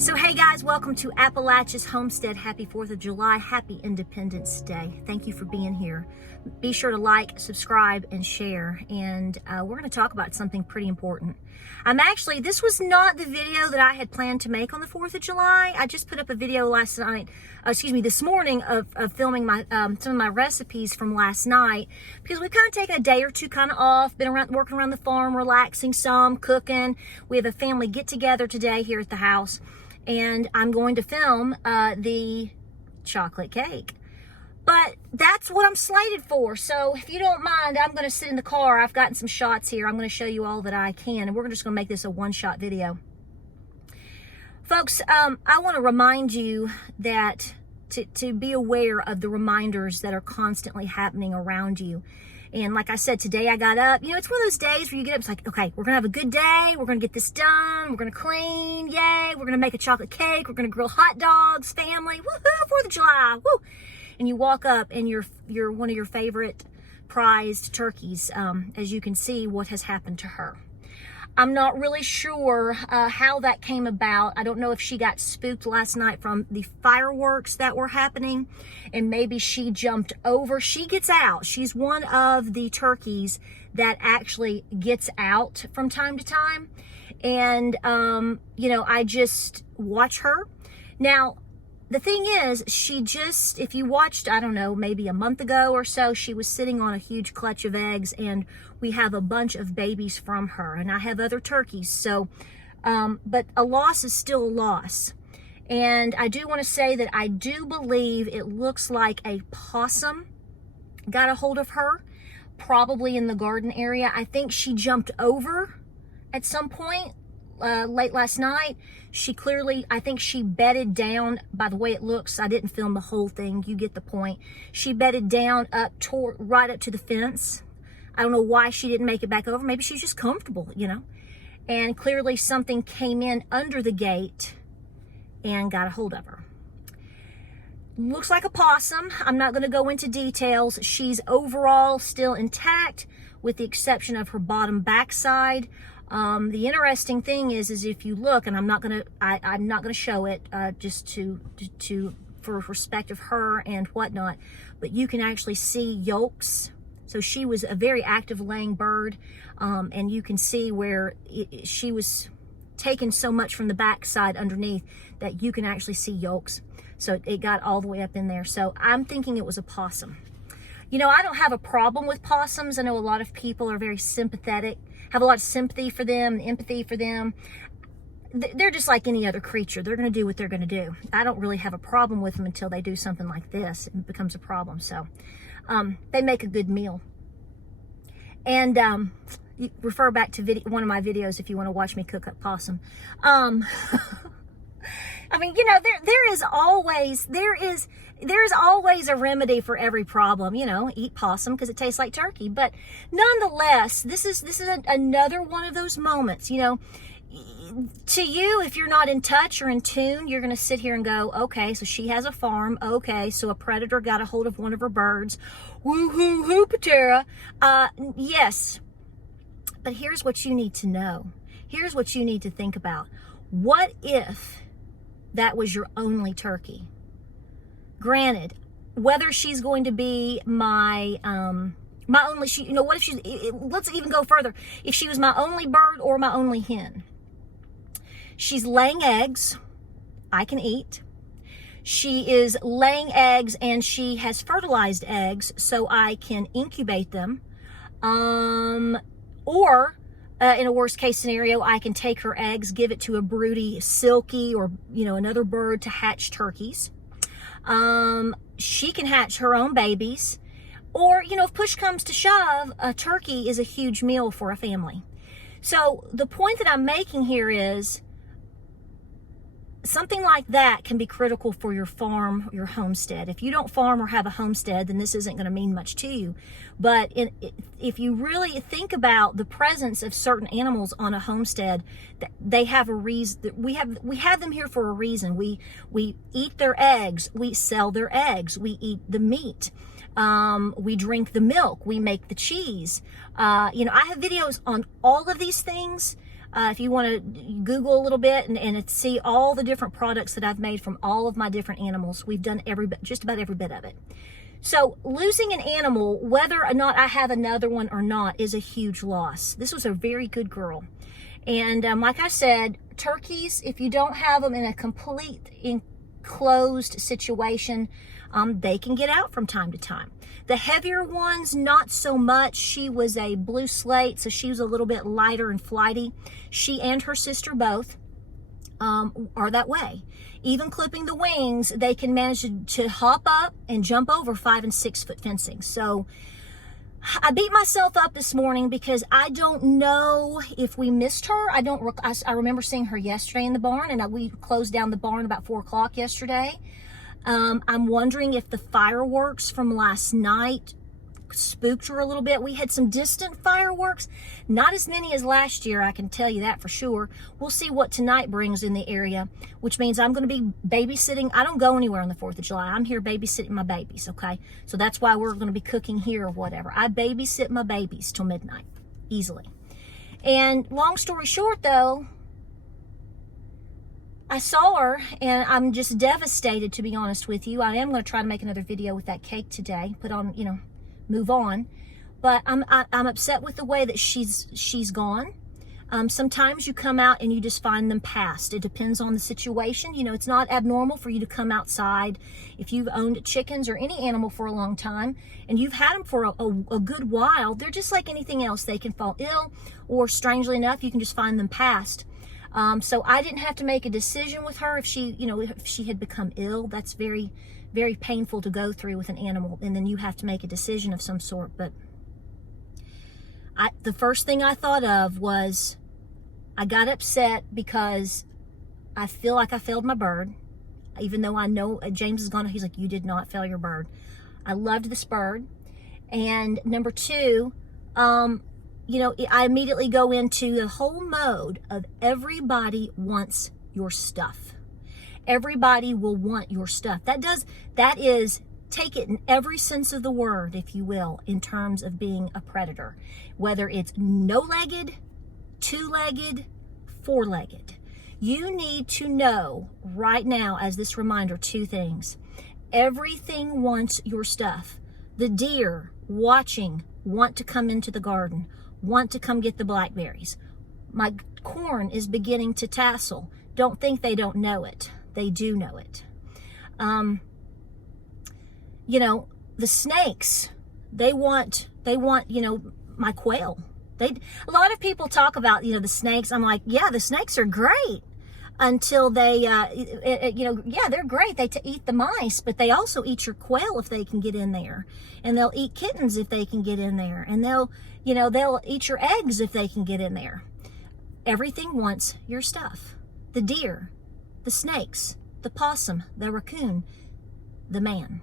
So hey guys, welcome to Appalachia's Homestead. Happy 4th of July. Happy Independence Day. Thank you for being here. Be sure to like, subscribe, and share. And we're going to talk about something pretty important. This was not the video that I had planned to make on the 4th of July. I just put up a video this morning of filming my some of my recipes from last night, because we've kind of taken a day or two kind of off, been working around the farm, relaxing some, cooking. We have a family get together today here at the house, and I'm going to film the chocolate cake. But that's what I'm slated for. So if you don't mind, I'm going to sit in the car. I've gotten some shots here. I'm going to show you all that I can, and we're just going to make this a one-shot video. Folks, I want to remind you that to be aware of the reminders that are constantly happening around you. And like I said, today I got up. You know, it's one of those days where you get up, it's like, okay, we're going to have a good day. We're going to get this done. We're going to clean. Yay. We're going to make a chocolate cake. We're going to grill hot dogs, family. Woohoo, 4th of July. Woo. And you walk up and you're one of your favorite prized turkeys. As you can see, what has happened to her. I'm not really sure how that came about. I don't know if she got spooked last night from the fireworks that were happening, and maybe she jumped over. She gets out. She's one of the turkeys that actually gets out from time to time. And, you know, I just watch her. Now, the thing is, if you watched, I don't know, maybe a month ago or so, she was sitting on a huge clutch of eggs, and we have a bunch of babies from her, and I have other turkeys. So, but a loss is still a loss. And I do want to say that I do believe it looks like a possum got a hold of her, probably in the garden area. I think she jumped over at some point late last night. I think she bedded down. By the way it looks, I didn't film the whole thing. You get the point. She bedded down right up to the fence. I don't know why she didn't make it back over. Maybe she's just comfortable, you know. And clearly something came in under the gate and got a hold of her. Looks like a possum. I'm not going to go into details. She's overall still intact, with the exception of her bottom backside. The interesting thing is if you look, and I'm not gonna show it just for respect of her and whatnot, but you can actually see yolks. So she was a very active laying bird, and you can see where she was taking so much from the backside underneath that you can actually see yolks. So it got all the way up in there. So I'm thinking it was a possum. You know, I don't have a problem with possums. I know a lot of people are very sympathetic, have a lot of sympathy for them and empathy for them. They're just like any other creature. They're going to do what they're going to do. I don't really have a problem with them until they do something like this. It becomes a problem. So they make a good meal. And you refer back to one of my videos if you want to watch me cook up possum. I mean, you know, there is always a remedy for every problem. You know, eat possum because it tastes like turkey. But nonetheless, this is another one of those moments. You know, to you, if you're not in touch or in tune, you're going to sit here and go, okay, so she has a farm. Okay, so a predator got a hold of one of her birds. Woo hoo hoo, Patera. Yes, but here's what you need to know. Here's what you need to think about. What if that was your only turkey? Granted, whether she's going to be my only, you know, what if let's even go further. If she was my only bird or my only hen. She's laying eggs, I can eat. She is laying eggs and she has fertilized eggs, so I can incubate them. Or in a worst case scenario, I can take her eggs, give it to a broody silky or, you know, another bird to hatch turkeys. She can hatch her own babies. Or, you know, if push comes to shove, a turkey is a huge meal for a family. So the point that I'm making here is something like that can be critical for your farm, your homestead. If you don't farm or have a homestead, then this isn't going to mean much to you. But if you really think about the presence of certain animals on a homestead, they have a reason. We have them here for a reason. We eat their eggs. We sell their eggs. We eat the meat. We drink the milk. We make the cheese. You know, I have videos on all of these things. If you want to Google a little bit and see all the different products that I've made from all of my different animals, we've done just about every bit of it. So losing an animal, whether or not I have another one or not, is a huge loss. This was a very good girl. And like I said, turkeys, if you don't have them in a complete enclosed situation, they can get out from time to time. The heavier ones, not so much. She was a blue slate, so she was a little bit lighter and flighty. She and her sister both are that way. Even clipping the wings, they can manage to hop up and jump over 5 and 6 foot fencing. So I beat myself up this morning because I don't know if we missed her. I remember seeing her yesterday in the barn, and we closed down the barn about 4 o'clock yesterday. I'm wondering if the fireworks from last night spooked her a little bit. We had some distant fireworks, not as many as last year, I can tell you that for sure. We'll see what tonight brings in the area, which means I'm going to be babysitting. I don't go anywhere on the 4th of July. I'm here babysitting my babies, okay? So that's why we're going to be cooking here or whatever. I babysit my babies till midnight, easily. And long story short, though, I saw her, and I'm just devastated, to be honest with you. I am going to try to make another video with that cake today, put on, move on. But I'm upset with the way that she's gone. Sometimes you come out and you just find them passed. It depends on the situation. It's not abnormal for you to come outside if you've owned chickens or any animal for a long time and you've had them for a good while. They're just like anything else. They can fall ill, or strangely enough, you can just find them passed. So I didn't have to make a decision with her if she had become ill. That's very, very painful to go through with an animal, and then you have to make a decision of some sort. But the first thing I thought of was I got upset because I feel like I failed my bird, even though I know James is gone. He's like, you did not fail your bird. I loved this bird. And number two, I immediately go into the whole mode of everybody wants your stuff. Everybody will want your stuff. That is, take it in every sense of the word, if you will, in terms of being a predator. Whether it's no-legged, two-legged, four-legged. You need to know right now, as this reminder, 2 things. Everything wants your stuff. The deer watching want to come into the garden, want to come get the blackberries. My corn is beginning to tassel. Don't think they don't know it. They do know it. The snakes, they want, my quail. A lot of people talk about, the snakes. I'm like, yeah, the snakes are great until they, they're great. They eat the mice, but they also eat your quail if they can get in there. And they'll eat kittens if they can get in there. And they'll eat your eggs if they can get in there. Everything wants your stuff. The deer, the snakes, the possum, the raccoon, the man.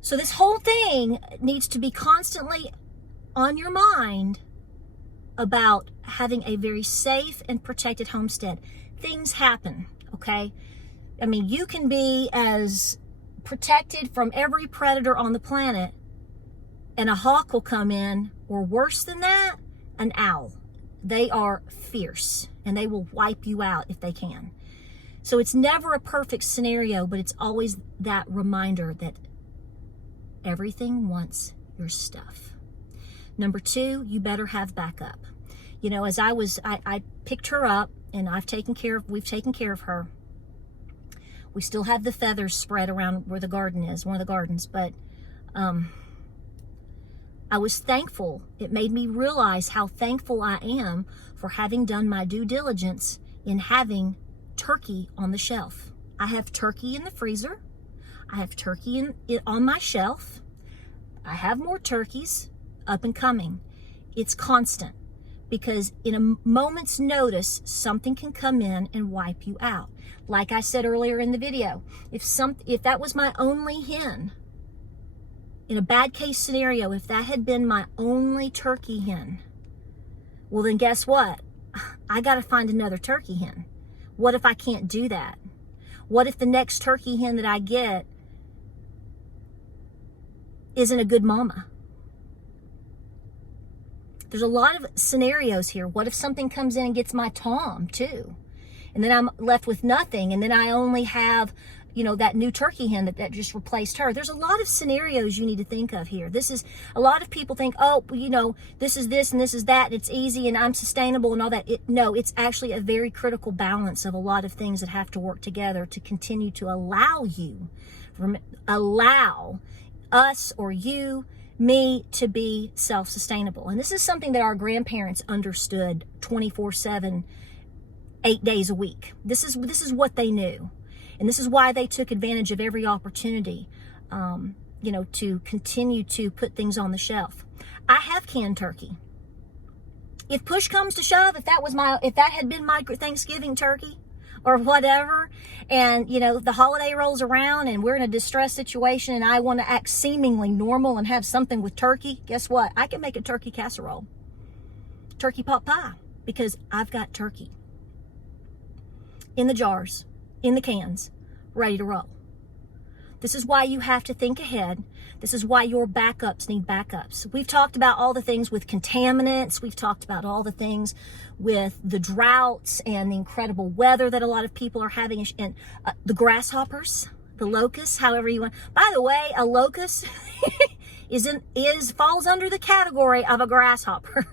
So this whole thing needs to be constantly on your mind about having a very safe and protected homestead. Things happen, okay? I mean, you can be as protected from every predator on the planet, and a hawk will come in, or worse than that, an owl. They are fierce, and they will wipe you out if they can. So it's never a perfect scenario, but it's always that reminder that everything wants your stuff. Number 2, you better have backup. As I picked her up, and we've taken care of her. We still have the feathers spread around where the garden is, one of the gardens, but I was thankful. It made me realize how thankful I am for having done my due diligence in having turkey on the shelf. I have turkey in the freezer. I have turkey on my shelf. I have more turkeys up and coming. It's constant, because in a moment's notice, something can come in and wipe you out. Like I said earlier in the video, if that was my only hen, in a bad case scenario, if that had been my only turkey hen, well then guess what? I got to find another turkey hen. What if I can't do that? What if the next turkey hen that I get isn't a good mama? There's a lot of scenarios here. What if something comes in and gets my Tom too? And then I'm left with nothing. And then I only have, you know, that new turkey hen that just replaced her. There's a lot of scenarios you need to think of here. This is, a lot of people think, oh, well, you know, this is this and this is that, and it's easy and I'm sustainable and all that. No, it's actually a very critical balance of a lot of things that have to work together to continue to allow us or you, me, to be self-sustainable. And this is something that our grandparents understood 24/7, 8 days a week. This is what they knew. And this is why they took advantage of every opportunity, you know, to continue to put things on the shelf. I have canned turkey. If push comes to shove, if that had been my Thanksgiving turkey or whatever, and, you know, the holiday rolls around and we're in a distress situation and I want to act seemingly normal and have something with turkey, guess what? I can make a turkey casserole, turkey pot pie, because I've got turkey in the jars, in the cans, ready to roll. This is why you have to think ahead. This is why your backups need backups. We've talked about all the things with contaminants. We've talked about all the things with the droughts and the incredible weather that a lot of people are having, and the grasshoppers, the locusts, however you want. By the way, a locust falls under the category of a grasshopper.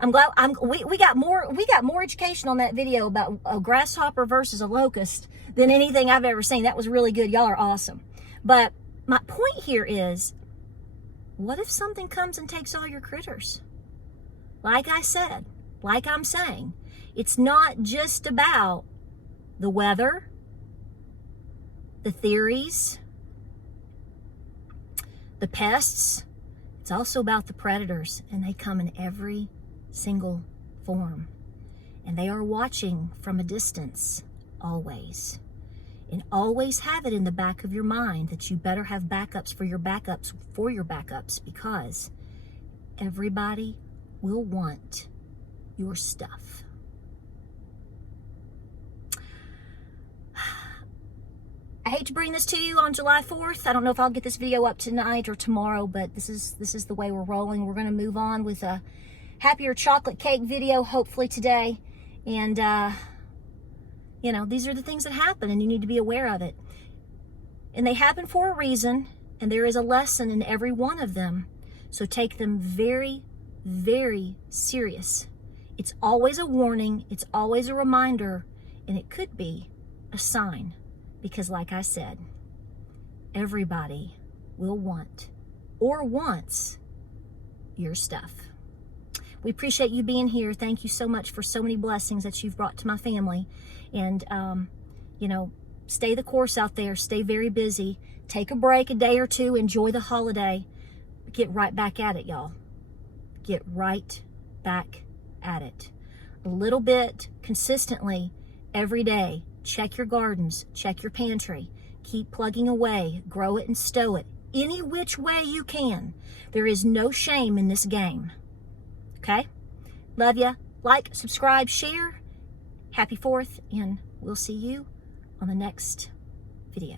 I'm glad we got more education on that video about a grasshopper versus a locust than anything I've ever seen. That was really good. Y'all are awesome. But my point here is, what if something comes and takes all your critters? Like I said, like I'm saying, it's not just about the weather, the theories, the pests. It's also about the predators, and they come in every single form, and they are watching from a distance always. And always have it in the back of your mind that you better have backups for your backups, because everybody will want your stuff. I hate to bring this to you on July 4th. I don't know if I'll get this video up tonight or tomorrow, but this is the way we're rolling. We're going to move on with a happier chocolate cake video hopefully today. And you know, these are the things that happen, and you need to be aware of it. And they happen for a reason, and there is a lesson in every one of them. So take them very, very serious. It's always a warning, it's always a reminder, and it could be a sign. Because like I said, everybody will want or wants your stuff. We appreciate you being here. Thank you so much for so many blessings that you've brought to my family. And, you know, stay the course out there. Stay very busy. Take a break, a day or two. Enjoy the holiday. Get right back at it, y'all. Get right back at it. A little bit, consistently, every day. Check your gardens. Check your pantry. Keep plugging away. Grow it and stow it. Any which way you can. There is no shame in this game. Okay? Love ya. Like, subscribe, share. Happy 4th, and we'll see you on the next video.